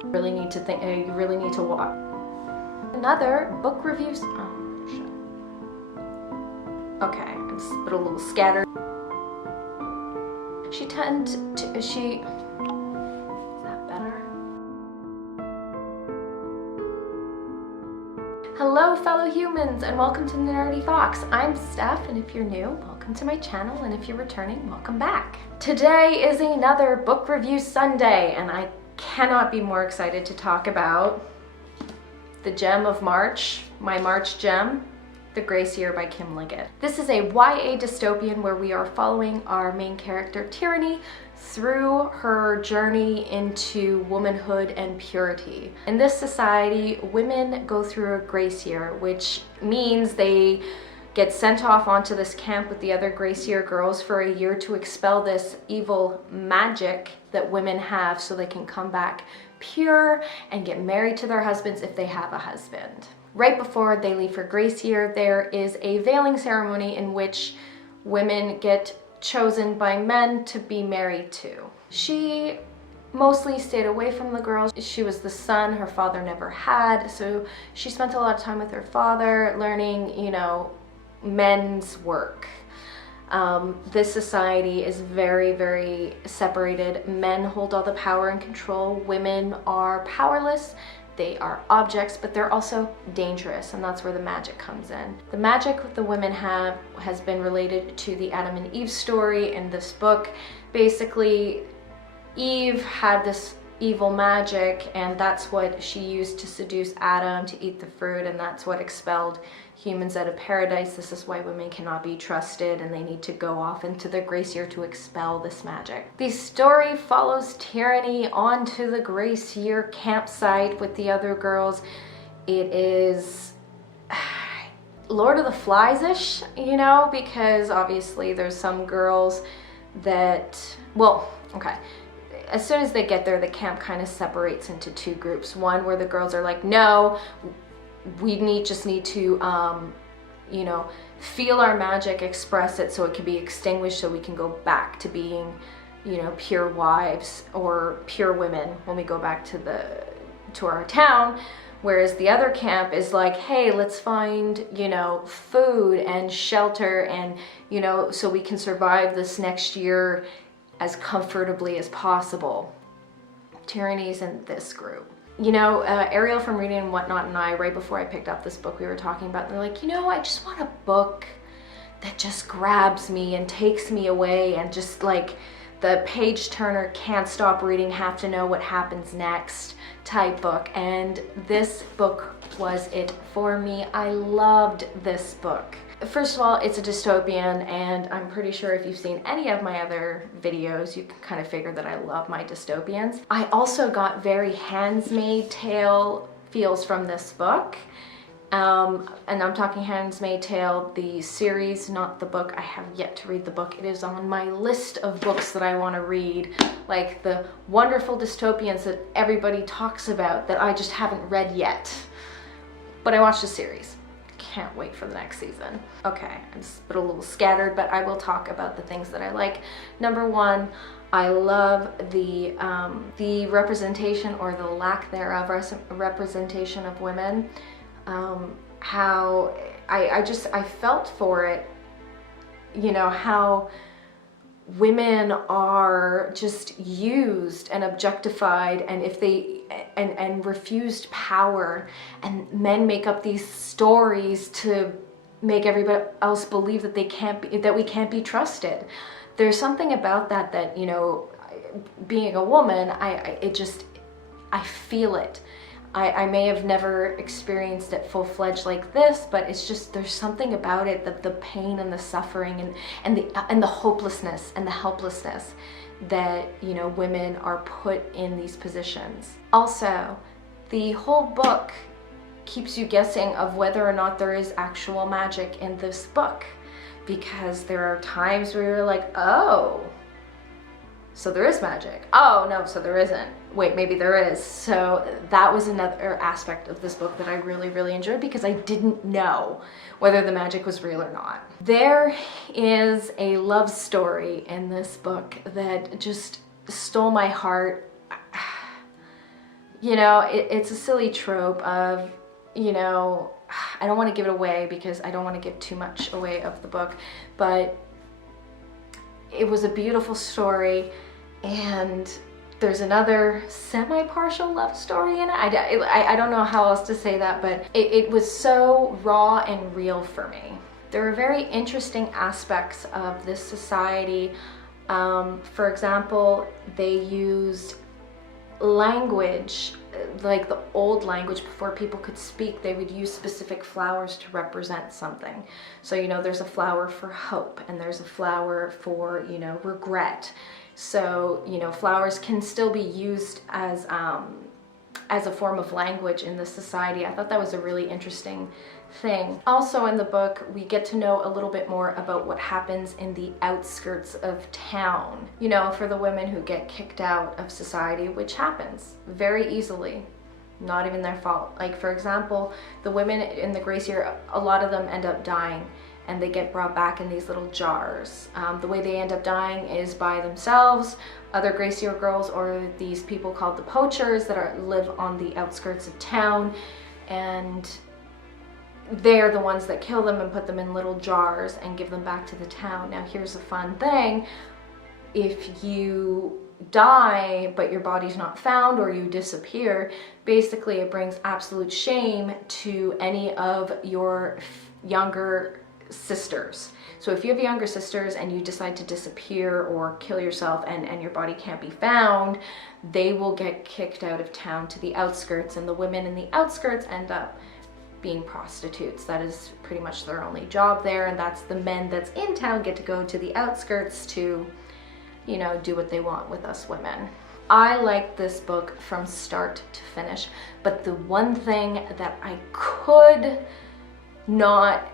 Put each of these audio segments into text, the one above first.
You really need to think, you really need to watch. Another book reviews. Oh, shit. Okay, I'm just a little scattered. Is that better? Hello fellow humans and welcome to the Nerdy Fox. I'm Steph, and if you're new, welcome to my channel, and if you're returning, welcome back. Today is another book review Sunday, and I cannot be more excited to talk about the gem of March, my March gem, The Grace Year by Kim Liggett. This is a YA dystopian where we are following our main character Tyranny through her journey into womanhood and purity. In this society, women go through a grace year, which means they get sent off onto this camp with the other Grace Year girls for a year to expel this evil magic that women have so they can come back pure and get married to their husbands if they have a husband. Right before they leave for Grace Year, there is a veiling ceremony in which women get chosen by men to be married to. She mostly stayed away from the girls. She was the son her father never had, so she spent a lot of time with her father learning, you know, men's work. This society is very, very separated. Men hold all the power and control. Women are powerless. They are objects, but they're also dangerous, and that's where the magic comes in. The magic the women have has been related to the Adam and Eve story in this book. Basically, Eve had this evil magic, and that's what she used to seduce Adam to eat the fruit, and that's what expelled humans out of paradise. This is why women cannot be trusted, and they need to go off into the Grace Year to expel this magic. The story follows Tyranny onto the Grace Year campsite with the other girls. It is Lord of the Flies-ish, you know, because obviously there's some girls that, well, okay. As soon as they get there, the camp kind of separates into two groups. One where the girls are like, no, we just need to, you know, feel our magic, express it so it can be extinguished so we can go back to being, you know, pure wives or pure women when we go back to our town. Whereas the other camp is like, hey, let's find, you know, food and shelter and, you know, so we can survive this next year as comfortably as possible. Tyranny's in this group. You know, Ariel from Reading and Whatnot and I, right before I picked up this book we were talking about, and they're like, you know, I just want a book that just grabs me and takes me away and just like the page turner, can't stop reading, have to know what happens next type book. And this book was it for me. I loved this book. First of all, it's a dystopian, and I'm pretty sure if you've seen any of my other videos, you can kind of figure that I love my dystopians. I also got very Handmaid Tale feels from this book. And I'm talking Handmaid Tale, the series, not the book. I have yet to read the book. It is on my list of books that I want to read, like the wonderful dystopians that everybody talks about that I just haven't read yet. But I watched the series. Can't wait for the next season. Okay, I'm just a little scattered, but I will talk about the things that I like. Number one, I love the representation or the lack thereof representation of women. How I felt for it, you know, how women are just used and objectified, and if they and refused power, and men make up these stories to make everybody else believe that we can't be trusted. There's something about that, you know, being a woman, I feel it. I may have never experienced it full-fledged like this, but it's just, there's something about it, that the pain and the suffering and the hopelessness and the helplessness that, you know, women are put in these positions. Also, the whole book keeps you guessing of whether or not there is actual magic in this book, because there are times where you're like, oh, so there is magic. Oh no, so there isn't. Wait, maybe there is. So that was another aspect of this book that I really, really enjoyed, because I didn't know whether the magic was real or not. There is a love story in this book that just stole my heart. You know, it's a silly trope of, you know, I don't want to give it away because I don't want to give too much away of the book, but it was a beautiful story, and there's another semi-partial love story in it. I don't know how else to say that, but it was so raw and real for me. There were very interesting aspects of this society. For example, they used language, like the old language before people could speak. They would use specific flowers to represent something. So, you know, there's a flower for hope, and there's a flower for, you know, regret. So, you know, flowers can still be used as a form of language in this society. I thought that was a really interesting thing. Also in the book, we get to know a little bit more about what happens in the outskirts of town. You know, for the women who get kicked out of society, which happens very easily. Not even their fault. Like, for example, the women in the Grace Year, a lot of them end up dying, and they get brought back in these little jars. The way they end up dying is by themselves, other Grace Year girls, or these people called the poachers that live on the outskirts of town, and they're the ones that kill them and put them in little jars and give them back to the town. Now here's a fun thing. If you die but your body's not found, or you disappear, basically it brings absolute shame to any of your younger sisters. So if you have younger sisters and you decide to disappear or kill yourself and your body can't be found, they will get kicked out of town to the outskirts, and the women in the outskirts end up being prostitutes. That is pretty much their only job there, and that's the men that's in town get to go to the outskirts to, you know, do what they want with us women. I liked this book from start to finish, but the one thing that I could not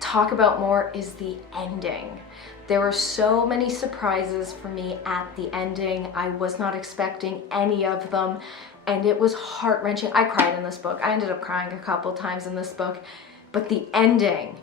talk about more is the ending. There were so many surprises for me at the ending. I was not expecting any of them, and it was heart-wrenching. I cried in this book. I ended up crying a couple times in this book, but the ending,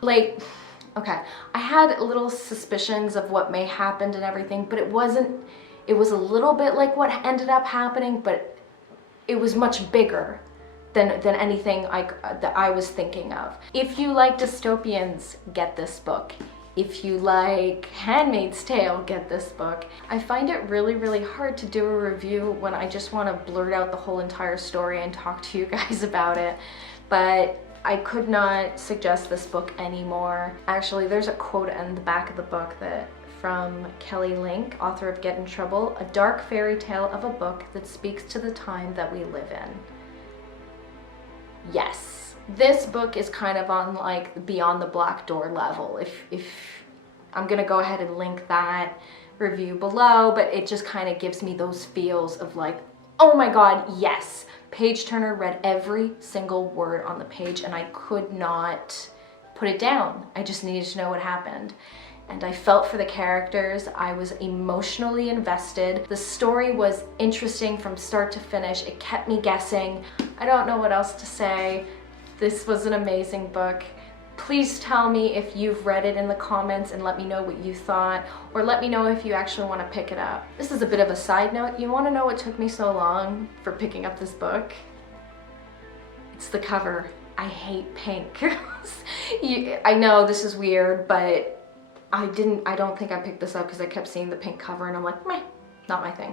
like, okay, I had little suspicions of what may happen and everything, but it was a little bit like what ended up happening, but it was much bigger than anything that I was thinking of. If you like dystopians, get this book. If you like Handmaid's Tale, get this book. I find it really, really hard to do a review when I just want to blurt out the whole entire story and talk to you guys about it, but I could not suggest this book anymore. Actually, there's a quote in the back of the book from Kelly Link, author of Get in Trouble, a dark fairy tale of a book that speaks to the time that we live in. Yes. This book is kind of on like Beyond the Black Door level. If I'm gonna go ahead and link that review below, but it just kind of gives me those feels of like, oh my God, yes. Page turner, read every single word on the page, and I could not put it down. I just needed to know what happened. And I felt for the characters. I was emotionally invested. The story was interesting from start to finish. It kept me guessing. I don't know what else to say. This was an amazing book. Please tell me if you've read it in the comments and let me know what you thought, or let me know if you actually want to pick it up. This is a bit of a side note. You want to know what took me so long for picking up this book? It's the cover. I hate pink. I know this is weird, but I don't think I picked this up because I kept seeing the pink cover and I'm like, meh, not my thing.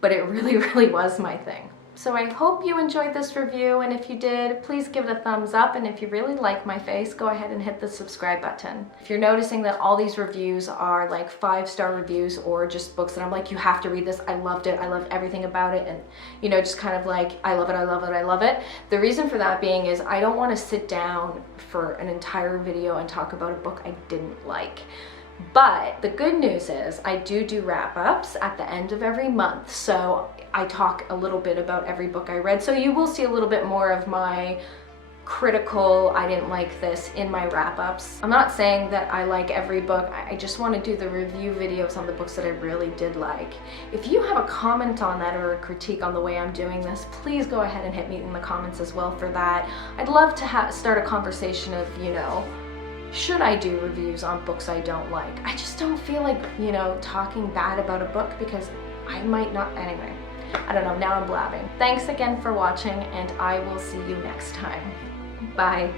But it really, really was my thing. So I hope you enjoyed this review, and if you did, please give it a thumbs up, and if you really like my face, go ahead and hit the subscribe button. If you're noticing that all these reviews are like 5-star reviews or just books that I'm like, you have to read this, I loved it, I loved everything about it, and you know, just kind of like, I love it, I love it, I love it. The reason for that being is I don't want to sit down for an entire video and talk about a book I didn't like. But the good news is I do wrap-ups at the end of every month, so I talk a little bit about every book I read, so you will see a little bit more of my critical, I didn't like this in my wrap-ups. I'm not saying that I like every book, I just want to do the review videos on the books that I really did like. If you have a comment on that or a critique on the way I'm doing this, please go ahead and hit me in the comments as well for that. I'd love to start a conversation of, you know, should I do reviews on books I don't like? I just don't feel like, you know, talking bad about a book because I might not, anyway. I don't know, now I'm blabbing. Thanks again for watching, and I will see you next time. Bye.